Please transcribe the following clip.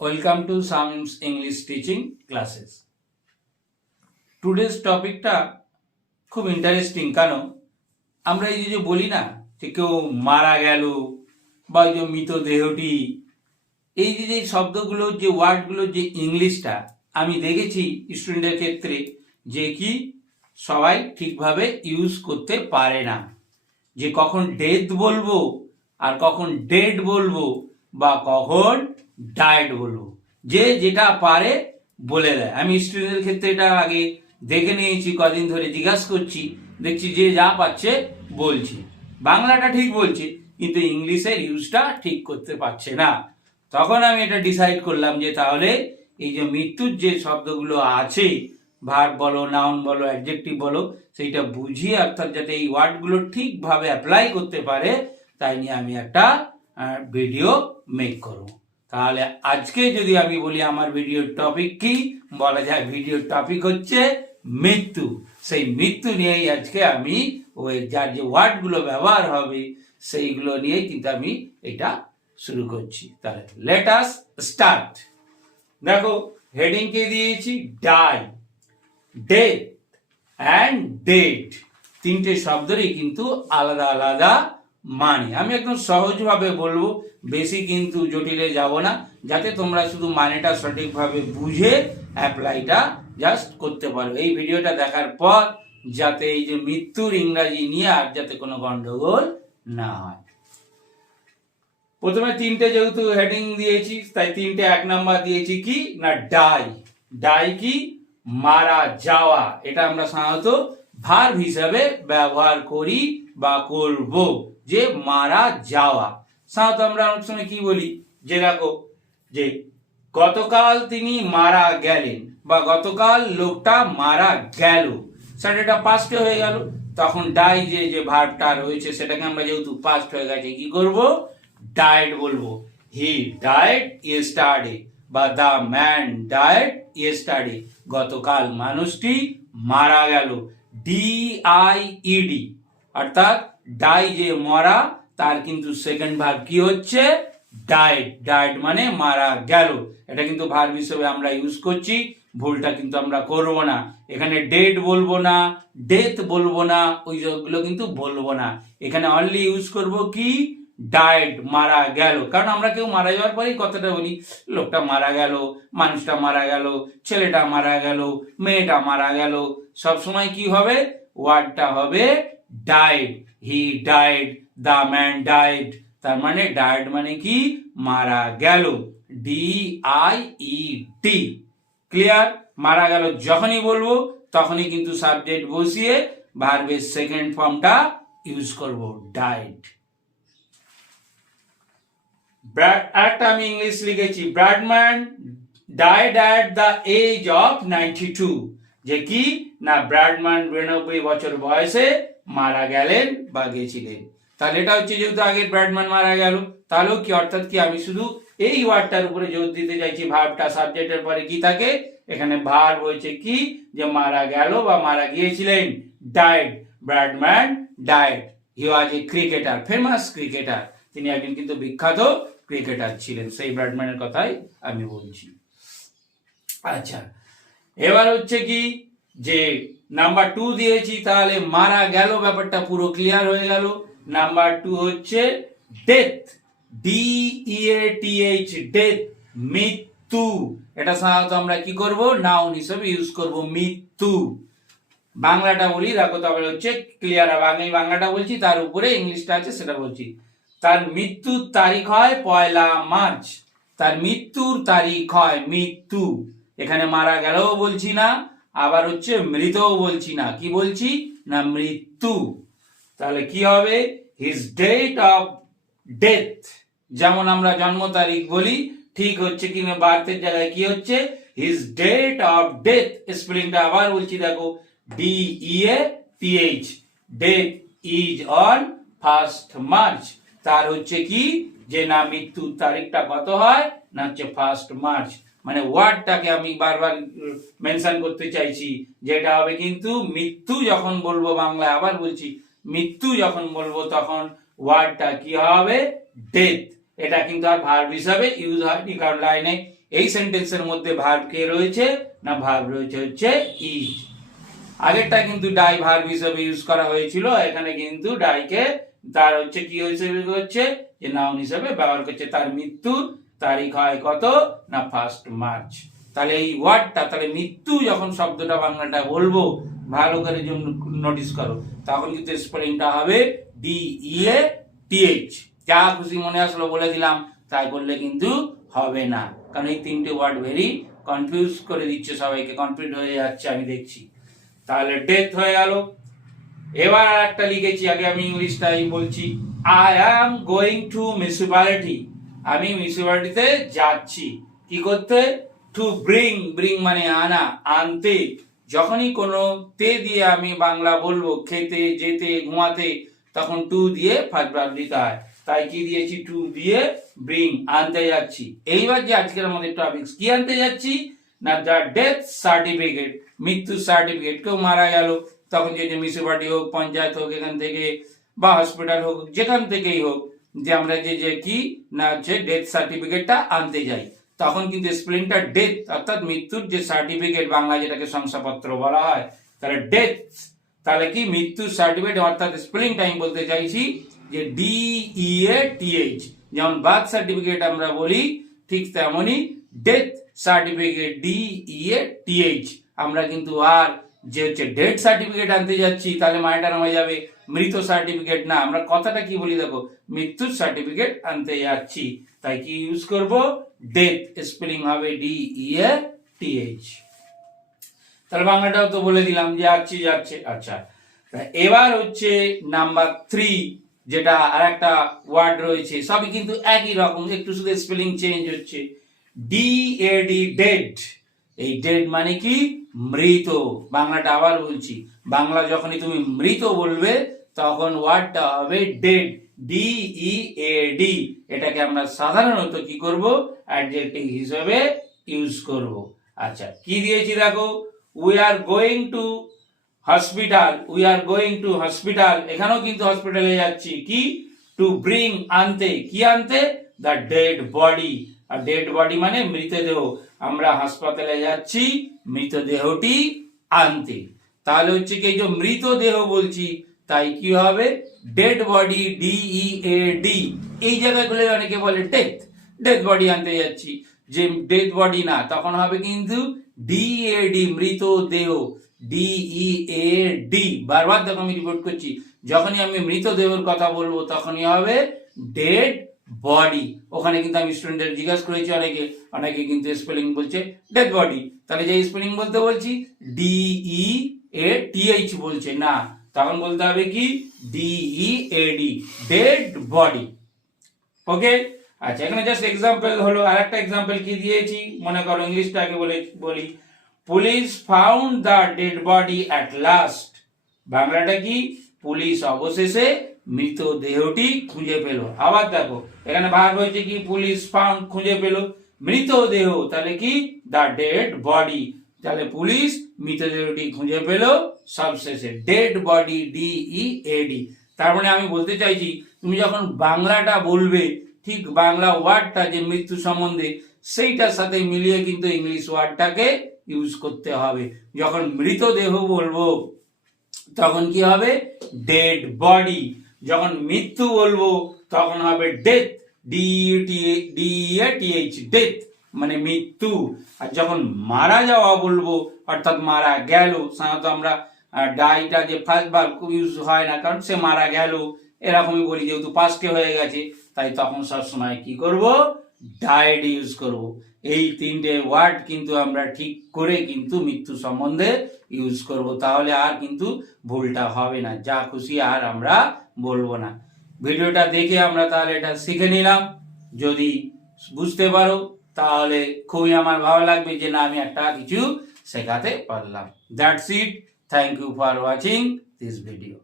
Welcome to Samim's English teaching classes. Today's টপিকটা খুব interesting, কারণ আমরা এই যে বলি না যে কেউ মারা গেল বা ওই যে মৃতদেহটি, এই যে শব্দগুলো, যে ওয়ার্ডগুলো, যে ইংলিশটা আমি দেখেছি স্টুডেন্টের ক্ষেত্রে যে কি সবাই ঠিকভাবে ইউজ করতে পারে না। যে কখন ডেথ বলবো আর কখন ডেড বলবো বা কখন ডায়েট বলবো, যে যেটা পারে বলে দেয়। আমি স্টুডেন্টের ক্ষেত্রে এটা আগে দেখে নিয়েছি, কদিন ধরে জিজ্ঞাসা করছি, দেখছি যে যা পাচ্ছে বলছে, বাংলাটা ঠিক বলছে কিন্তু ইংলিশের ইউজটা ঠিক করতে পারছে না। তখন আমি এটা ডিসাইড করলাম যে তাহলে এই যে মৃত্যুর যে শব্দগুলো আছে, ভার্ব বলো, নাউন বলো, অ্যাডজেক্টিভ বলো, সেইটা বুঝিয়ে অর্থাৎ যাতে এই ওয়ার্ডগুলো ঠিকভাবে অ্যাপ্লাই করতে পারে, তাই নিয়ে আমি একটা ভিডিও মেক করব। তাহলে আজকে যদি আমি বলি আমার ভিডিওর টপিক কি, বলা যায় ভিডিওর টপিক হচ্ছে মৃত্যু। সেই মৃত্যু নিয়েই আজকে আমি ওই যার যে ওয়ার্ডগুলো ব্যবহার হবে সেইগুলো নিয়েই কিন্তু আমি এটা শুরু করছি। তাহলে লেট আস স্টার্ট। দেখো হেডিং কে দিয়েছি ডাই, ডেথ অ্যান্ড ডেট। তিনটে শব্দেরই কিন্তু আলাদা আলাদা মানে। আমি একদম সহজভাবে বলবো, বেশি কিন্তু জটিলে যাব না, যাতে তোমরা শুধু মানেটা সঠিকভাবে বুঝে অ্যাপ্লাইটা জাস্ট করতে পারো। এই ভিডিওটা দেখার পর যাতে এই যে মৃত্যুর ইংরাজি নিয়ে আর যাতে কোনো গন্ডগোল না হয়। প্রথমে তিনটে যেহেতু হেডিং দিয়েছি, তাই তিনটে এক নাম্বার দিয়েছি কি না ডাই। ডাই কি? মারা যাওয়া। এটা আমরা সাধারণত ভার্ব হিসাবে ব্যবহার করি বা করব, যে মারা যাওয়া। সাধারণত আমরা অনেক সময় কি বলি, যে দেখো যে গতকাল তিনি মারা গেলেন বা গতকাল লোকটা মারা গেল, সেটা এটা পাস্টে হয়ে গেল। তখন ডাই যে ভার্বটা রয়েছে সেটাকে আমরা যেহেতু পাস্ট হয়ে গেছে কি করব, ডায়েড বলবো। হি ডায়েড ইয়েস্টারডে বা দ্য ম্যান ডায়েড ইয়েস্টারডে, গতকাল মানুষটি মারা গেল। DIED অর্থাৎ ডাই যে মরা, তার কিন্তু সেকেন্ড ভার্ব কি হচ্ছে, ডায়েড। ডায়েড মানে মারা গেল। এটা কিন্তু ভার্ব হিসেবে আমরা ইউজ করছি, ভুলটা কিন্তু আমরা করব না। এখানে ডেড বলবো না, ডেথ বলবো না, ওই সবগুলো কিন্তু বলবো না। এখানে অনলি ইউজ করব কি, ডায়েড, মারা গেল। কারণ আমরা কেউ মারা যাওয়ার পরেই কথাটা বলি, লোকটা মারা গেল, মানুষটা মারা গেল, ছেলেটা মারা গেল, মেয়েটা মারা গেল। সবসময় কি হবে, ওয়ার্ডটা হবে died. He died, the man died. তার মানে ডায়েড মানে কি, মারা গেল। DIED। ক্লিয়ার? মারা গেল যখনই বলবো তখনই কিন্তু সাবজেক্ট বসিয়ে ভার্বের সেকেন্ড ফর্মটা ইউজ করব, ডায়েড। একটা আমি ইংলিশ লিখেছি, Bradman died at the age of 92। যে কি না, ব্র্যাডম্যান 92 বছর বয়সে মারা গেলেন বা গেছিলেন। তাহলে এটা হচ্ছে যেহেতু আগে ব্র্যাডম্যান মারা গেল, তাহলেও কি অর্থাৎ কি, আমি শুধু এই ওয়ার্ডটার উপরে জোর দিতে চাইছি। ভার্বটা সাবজেক্টের পরে কি থাকে, এখানে ভার্ব হয়েছে কি, যে মারা গেল বা মারা গিয়েছিলেন। Died, Bradman died. হি ওয়াজ এ ক্রিকেটার, ফেমাস ক্রিকেটার। তিনি একজন কিন্তু বিখ্যাত ক্রিকেটার ছিলেন, সেই ব্র্যাডম্যানের কথাই আমি বলছি। আচ্ছা, এবার হচ্ছে কি, যে নাম্বার 2 দিয়েছি, তাহলে মারা গেল ব্যাপারটা পুরো ক্লিয়ার হয়ে গেল। নাম্বার 2 হচ্ছে ডেথ, DEATH, ডেথ, মৃত্যু। এটা সাধারণত আমরা কি করব, নাউন হিসেবে ইউজ করব, মৃত্যু। বাংলাটা বলি, দেখো তাহলে হচ্ছে ক্লিয়ার হবে। আমি বাংলাটা বলছি, তার উপরে ইংলিশটা আছে সেটা বলছি। তার মৃত্যুর তারিখ হয় 1 মার্চ। তার মৃত্যুর তারিখ হয়, মৃত্যু। এখানে মারা গেলেও বলছি না, আবার হচ্ছে মৃতও বলছি না, কি বলছি না, মৃত্যু। তাহলে কি হবে, হিজ ডেট অফ ডেথ। যেমন আমরা জন্ম তারিখ বলি, ঠিক হচ্ছে কি না, বার্থের জায়গায় কি হচ্ছে, হিজ ডেট অফ ডেথ। স্পেলিংটা আবার বলছি, দেখো, DEATH, death is on 1 March. তার হচ্ছে কি, যে না মৃত্যুর তারিখটা কত হয় না, হচ্ছে 1 মার্চ। মানে ওয়ার্ডটাকে আমি বারবার মেনশন করতে চাইছি, যেটা হবে কিন্তু মৃত্যু যখন বলবো বাংলায়, আবার বলছি, মৃত্যু যখন বলবো তখন ওয়ার্ডটা কি হবে, ডেথ। এটা কিন্তু আর ভার্ব হিসাবে ইউজ হয়নি, কারণ লাইনে এই সেন্টেন্সের মধ্যে ভার্ব কে রয়েছে না ভার্ব রয়েছে হচ্ছে ইজ। আগেরটা কিন্তু ডাই ভার্ব হিসেবে ইউজ করা হয়েছিল, এখানে কিন্তু ডাইকে তার হচ্ছে কি হিসেবে হচ্ছে যে নাউন হিসেবে ব্যবহার করছে। তার মৃত্যুর তারিখ হয় কত না 1 মার্চ। তাহলে এই ওয়ার্ডটা, তাহলে মৃত্যু যখন শব্দটা বাংলাটা বলবো ভালো করে নোটিস করো, তখন কিন্তু স্পেলিংটা হবে DEATH। যা খুশি মনে আসলো বলে দিলাম, তাই করলে কিন্তু হবে না, কারণ এই তিনটে ওয়ার্ড ভেরি কনফিউজ করে দিচ্ছে, সবাইকে কনফিউজ হয়ে যাচ্ছে আমি দেখছি। তাহলে ডেথ হয়ে গেল। এবার আর একটা লিখেছি, আগে আমি ইংলিশটাই বলছি। I am going to municipality, আমি মিউনিসিপ্যালিটিতে যাচ্ছি কি করতে, টু ব্রিং, ব্রিং মানে আনা, আনতে। যখনই কোনো তে দিয়ে আমি বাংলা বলবো, খেতে, যেতে, ঘুমাতে, তখন টু দিয়ে ফার্স্ট ভার্ব দিতে হয়। তাই কি দিয়েছি, টু দিয়ে ব্রিং, আনতে যাচ্ছি। এইবার যে আজকের আমাদের টপিক, কি আনতে যাচ্ছি না দ্য ডেথ সার্টিফিকেট, মৃত্যুর সার্টিফিকেট। কেউ মারা গেল, তখন যে মিউনিসিপালিটি হোক, পঞ্চায়েত হোক, এখান থেকে বা হসপিটাল হোক, যেখান থেকেই হোক, যে আমরা যে কি না হচ্ছে ডেথ সার্টিফিকেটটা আনতে যাই, তখন কিন্তু স্পেলিংটা ডেথ, অর্থাৎ মৃত্যুর যে সার্টিফিকেট, বাংলা যেটাকে শংসাপত্র বলা হয়, তাহলে ডেথ, তাহলে কি মৃত্যুর সার্টিফিকেট, অর্থাৎ স্পেলিংটা আমি বলতে চাইছি যে DEATH। যেমন বার্থ সার্টিফিকেট আমরা বলি, ঠিক তেমনি ডেথ সার্টিফিকেট DEATH। আমরা কিন্তু আর যে হচ্ছে ডেথ সার্টিফিকেট আনতে যাচ্ছি, তাহলে মানেটা হয়ে যাবে মৃত সার্টিফিকেট না, আমরা কথাটা কি বলি দেখো, মৃত্যুর সার্টিফিকেট আনতে যাচ্ছি, তাই কি ইউজ করব, ডেথ, স্পেলিং হবে DEATH। তাহলে বাংলাটাও তো বলে দিলাম যে যাচ্ছি, যাচ্ছে। আচ্ছা, এবার হচ্ছে নাম্বার 3, যেটা আর একটা ওয়ার্ড রয়েছে, সবই কিন্তু একই রকম, একটু শুধু স্পেলিং চেঞ্জ হচ্ছে। DAD, dead. এই ডেড মানে কি, মৃত। বাংলাটা আবার বলছি, বাংলা যখনই তুমি মৃত বলবে, তখন ওয়ার্ডটা হবে ডেড, DEAD। এটাকে আমরা সাধারণত কি করব, অ্যাডজেক্টিভ হিসেবে ইউজ করব। আচ্ছা, কি দিয়েছি দেখো, we are going to hospital, we are going to hospital, এখানেও কিন্তু হসপিটালে যাচ্ছি, কি টু ব্রিং, আনতে, কি আনতে, দ্য ডেড বডি। আর ডেড বডি মানে মৃতদেহ, আমরা হাসপাতালে যাচ্ছি মৃতদেহটি আনতে। তাহলে হচ্ছে কি, এই যে মৃতদেহ বলছি, তাই কি হবে, ডেড বডি, DEAD। এই জায়গাগুলো অনেকে বলে ডেথ, ডেড বডি আনতে যাচ্ছি, যে ডেড বডি না, তখন হবে কিন্তু DAD, মৃতদেহ, DEAD। বারবার দেখো আমি রিপোর্ট করছি, যখনই আমি মৃতদেহের কথা বলবো, তখনই হবে ডেড বডি। ওখানে কিন্তু আমি স্টুডেন্টদের জিজ্ঞাসা করেছি, অনেকে কিন্তু স্পেলিং বলছে ডেড বডি, তাহলে যে স্পেলিং বলতে বলছি DEATH বলছে না, তখন বলতে হবে কি DEAD, ডেড বডি। ওকে, আচ্ছা, এখানে জাস্ট এক্সাম্পল হলো। আর একটা এক্সাম্পল কি দিয়েছি মনে করো, ইংলিশটাকে বলি, police found the dead body at last. বাংলাটা কি, পুলিশ অবশেষে মৃতদেহটি খুঁজে পেল। আবার দেখো, এখানে ভার্ব হয়েছে কি, পুলিশ ফাউন্ড, খুঁজে পেল, মৃতদেহ, তাহলে কি দ্য ডেড বডি, তাহলে পুলিশ মৃতদেহটি খুঁজে পেল সবশেষে, ডেড বডি, DEAD। তার মানে আমি বলতে চাইছি, তুমি যখন বাংলাটা বলবে, ঠিক বাংলা ওয়ার্ডটা যে মৃত্যু সম্বন্ধে, সেইটার সাথে মিলিয়ে কিন্তু ইংলিশ ওয়ার্ডটাকে ইউজ করতে হবে। যখন মৃতদেহ বলবো, তখন কি হবে, ডেড বডি। যখন মৃত্যু বলবো, তখন হবে ডেথ, DEATH, ডেথ মানে মৃত্যু। আর যখন মারা যাওয়া বলবো, অর্থাৎ মারা গেল, সাধারণত আমরা ডাইটা যে ফার্স্ট ভার্ব খুব ইউজ হয় না, কারণ সে মারা গেল এরকমই বলি, যেহেতু পাস্টে হয়ে গেছে, তাই তখন সবসময় কি করব, ডাইড ইউজ করব। এই তিনটে ওয়ার্ড কিন্তু আমরা ঠিক করে কিন্তু মৃত্যু সম্বন্ধে ইউজ করব, তাহলে আর কিন্তু ভুলটা হবে না, যা খুশি আর আমরা বলবো না। ভিডিওটা দেখে আমরা তাহলে এটা শিখে নিলাম, যদি বুঝতে পারো তাহলে খুবই আমার ভালো লাগবে, যে না আমি একটা কিছু শেখাতে পারলাম। That's it, thank you for watching this video.